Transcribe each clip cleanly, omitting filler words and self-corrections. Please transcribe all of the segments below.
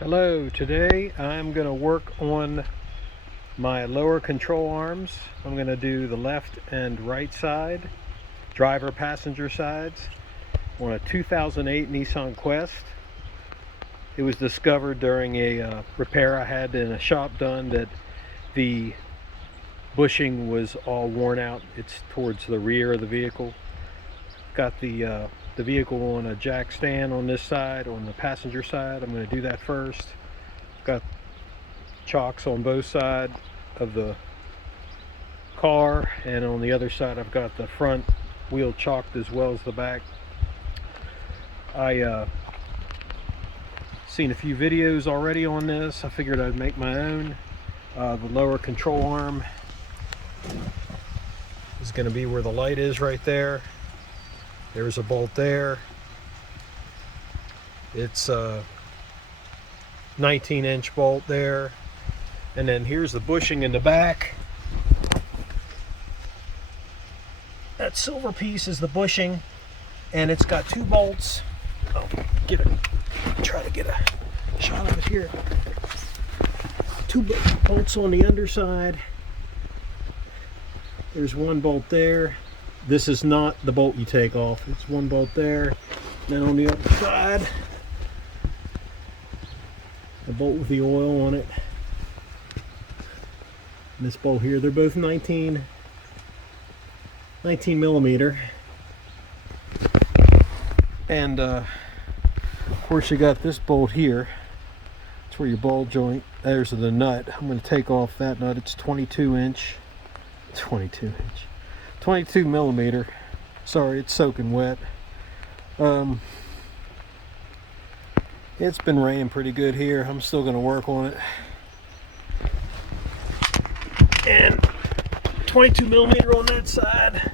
Hello, today I'm going to work on my lower control arms. I'm going to do the left and right side, driver passenger sides, on a 2008 Nissan Quest. It was discovered during a repair I had in a shop done that the bushing was all worn out. It's towards the rear of the vehicle. Got the vehicle on a jack stand on this side, on the passenger side. I'm going to do that first. Got chocks on both sides of the car, and on the other side I've got the front wheel chalked as well as the back. I seen a few videos already on this. I figured I'd make my own. The lower control arm is going to be where the light is, right there. There's a bolt there. It's a 19-inch bolt there. And then here's the bushing in the back. That silver piece is the bushing, and it's got two bolts. Oh, try to get a shot of it here. Two bolts on the underside. There's one bolt there. This is not the bolt you take off. It's one bolt there. Then on the other side, the bolt with the oil on it. And this bolt here, they're both 19 millimeter. And of course you got this bolt here. It's where your ball joint, there's the nut. I'm going to take off that nut. It's 22 millimeter. Sorry, it's soaking wet. It's been raining pretty good here. I'm still going to work on it. And 22 millimeter on that side,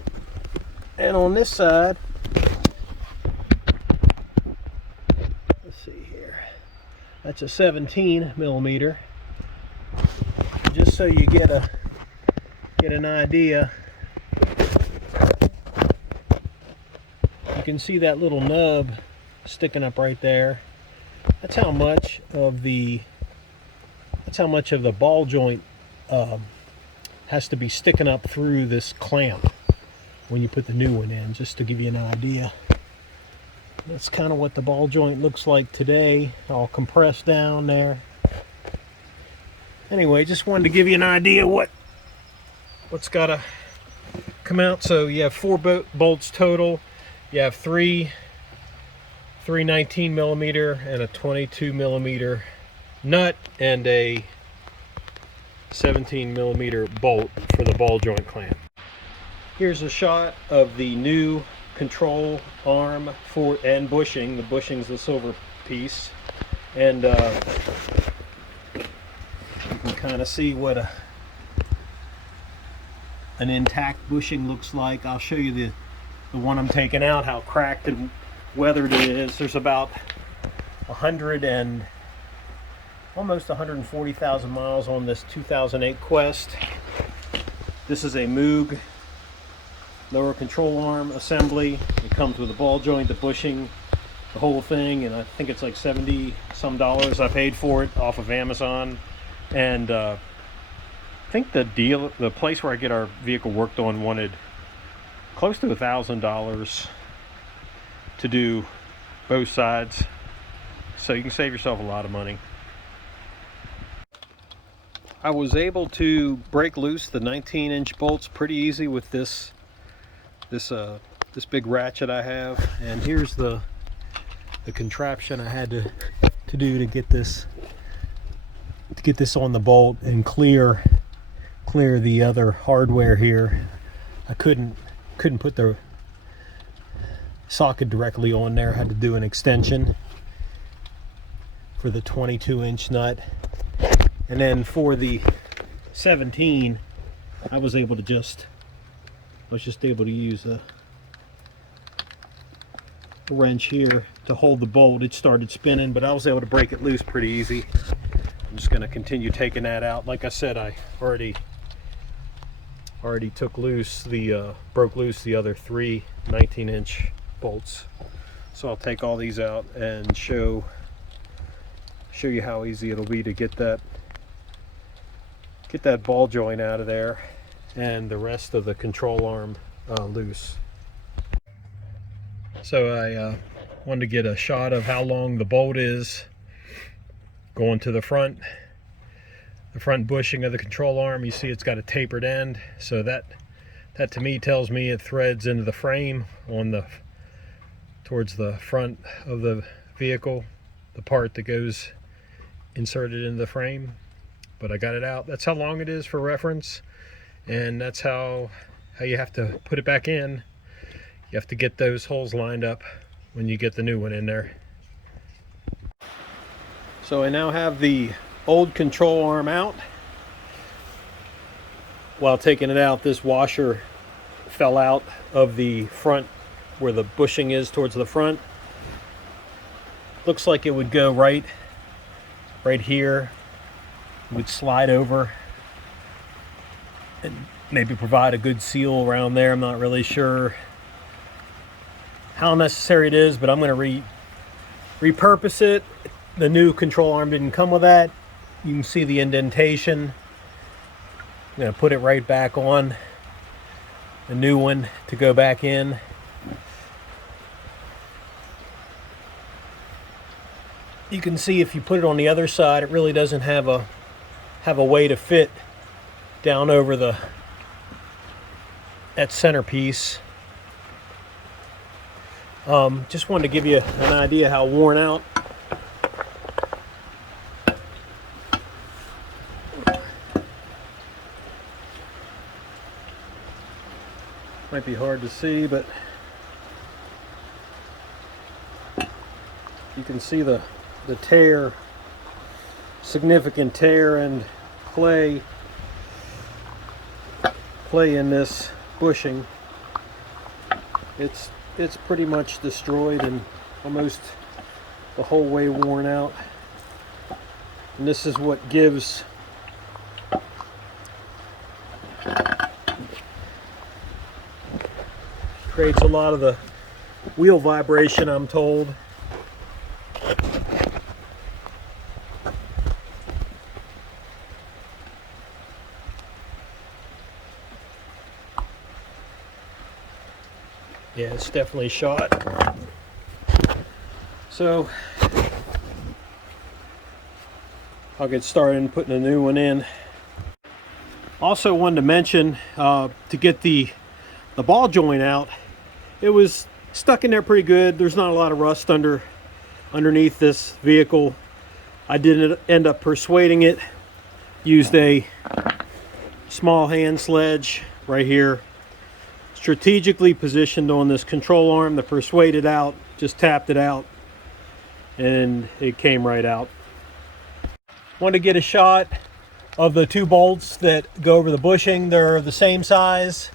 and on this side, let's see here, that's a 17 millimeter. Just so you get an idea, you can see that little nub sticking up right there. That's how much of the ball joint has to be sticking up through this clamp when you put the new one in, just to give you an idea. That's kind of what the ball joint looks like today, all compressed down there. Anyway, just wanted to give you an idea what's got to come out. So you have four bolts total. You have three 19 millimeter and a 22 millimeter nut, and a 17 millimeter bolt for the ball joint clamp. Here's a shot of the new control arm and bushing. The bushing's the silver piece, and you can kind of see what an intact bushing looks like. I'll show you the one I'm taking out, how cracked and weathered it is. There's about almost 140,000 miles on this 2008 Quest. This is a Moog lower control arm assembly. It comes with a ball joint, the bushing, the whole thing, and I think it's like $70 some I paid for it off of Amazon. And I think the place where I get our vehicle worked on wanted close to $1,000 to do both sides, so you can save yourself a lot of money. I was able to break loose the 19-inch bolts pretty easy with this big ratchet I have, and here's the contraption I had to do to get this on the bolt and clear the other hardware here. I couldn't put the socket directly on there. I had to do an extension for the 22-inch nut. And then for the 17, I was just able to use a wrench here to hold the bolt. It started spinning, but I was able to break it loose pretty easy. I'm just going to continue taking that out. Like I said, I already broke loose the other three 19-inch bolts. So I'll take all these out and show show you how easy it'll be to get that ball joint out of there and the rest of the control arm loose. So I wanted to get a shot of how long the bolt is going to the front bushing of the control arm. You see it's got a tapered end, so that to me tells me it threads into the frame towards the front of the vehicle, the part that goes inserted into the frame. But I got it out. That's how long it is for reference, and that's how you have to put it back in. You have to get those holes lined up when you get the new one in there. So I now have the old control arm out. While taking it out, this washer fell out of the front where the bushing is towards the front. Looks like it would go right here. It would slide over and maybe provide a good seal around there. I'm not really sure how necessary it is, but I'm going to repurpose it. The new control arm didn't come with that. You can see the indentation. I'm going to put it right back on a new one to go back in. You can see if you put it on the other side, it really doesn't have a way to fit down over that centerpiece. Just wanted to give you an idea how worn out. Might be hard to see, but you can see the tear, significant tear and play in this bushing. It's pretty much destroyed and almost the whole way worn out. And this is what creates a lot of the wheel vibration, I'm told. Yeah, it's definitely shot. So I'll get started in putting a new one in. Also wanted to mention, to get the ball joint out, it was stuck in there pretty good. There's not a lot of rust underneath this vehicle. I did end up persuading it. Used a small hand sledge right here, strategically positioned on this control arm to persuade it out. Just tapped it out and it came right out. Wanted to get a shot of the two bolts that go over the bushing. They're the same size.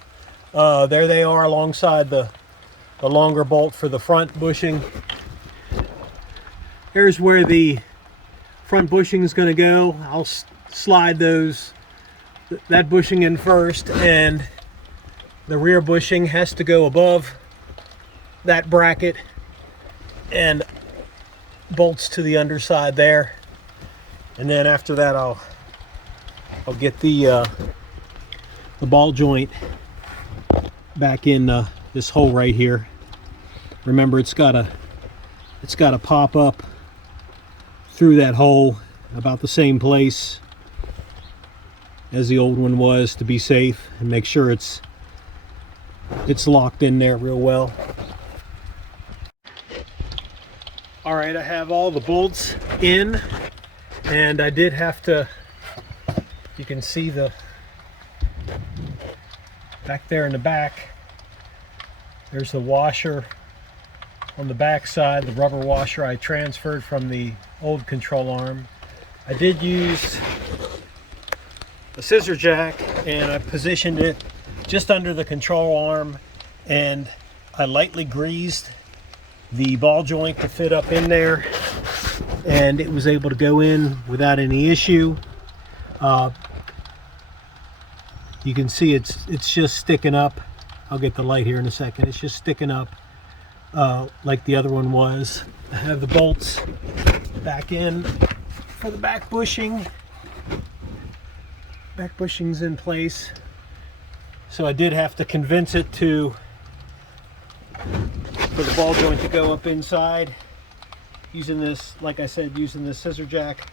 There they are alongside the longer bolt for the front bushing. Here's where the front bushing is going to go. I'll slide that bushing in first, and the rear bushing has to go above that bracket and bolts to the underside there. And then after that, I'll get the ball joint back in this hole right here. Remember, it's got to pop up through that hole about the same place as the old one was to be safe, and make sure it's locked in there real well. All right, I have all the bolts in, and I did have to, you can see the back there in the back, there's the washer on the back side, the rubber washer I transferred from the old control arm. I did use a scissor jack, and I positioned it just under the control arm, and I lightly greased the ball joint to fit up in there, and it was able to go in without any issue. You can see it's just sticking up. I'll get the light here in a second. It's just sticking up like the other one was. I have the bolts back in for the back bushing. Back bushing's in place. So I did have to convince it for the ball joint to go up inside. Using this, like I said, using this scissor jack.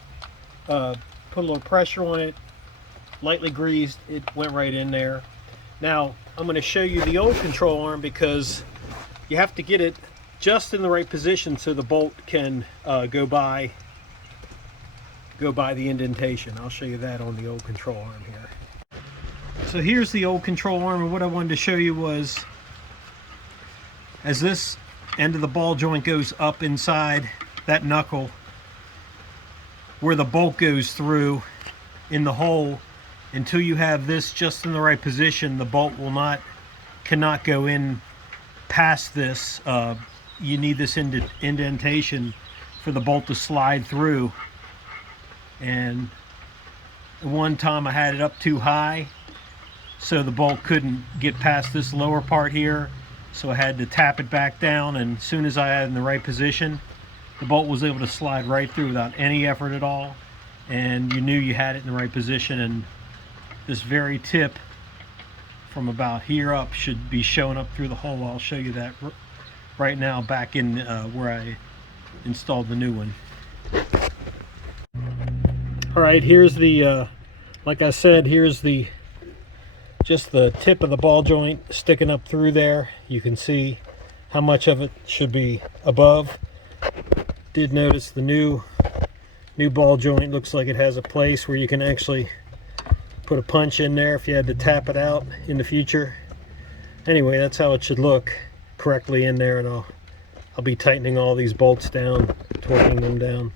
Put a little pressure on it, lightly greased, it went right in there. Now I'm going to show you the old control arm because you have to get it just in the right position so the bolt can go by the indentation. I'll show you that on the old control arm here. So here's the old control arm, and what I wanted to show you was as this end of the ball joint goes up inside that knuckle, where the bolt goes through in the hole, until you have this just in the right position, the bolt cannot go in past this. You need this indentation for the bolt to slide through. And one time I had it up too high, so the bolt couldn't get past this lower part here, so I had to tap it back down, and as soon as I had it in the right position, the bolt was able to slide right through without any effort at all, and you knew you had it in the right position. And this very tip from about here up should be showing up through the hole. I'll show you that right now back in where I installed the new one. All right, here's the like I said, here's just the tip of the ball joint sticking up through there. You can see how much of it should be above. Did notice the new ball joint looks like it has a place where you can actually put a punch in there if you had to tap it out in the future. Anyway, that's how it should look correctly in there, and I'll be tightening all these bolts down, torquing them down.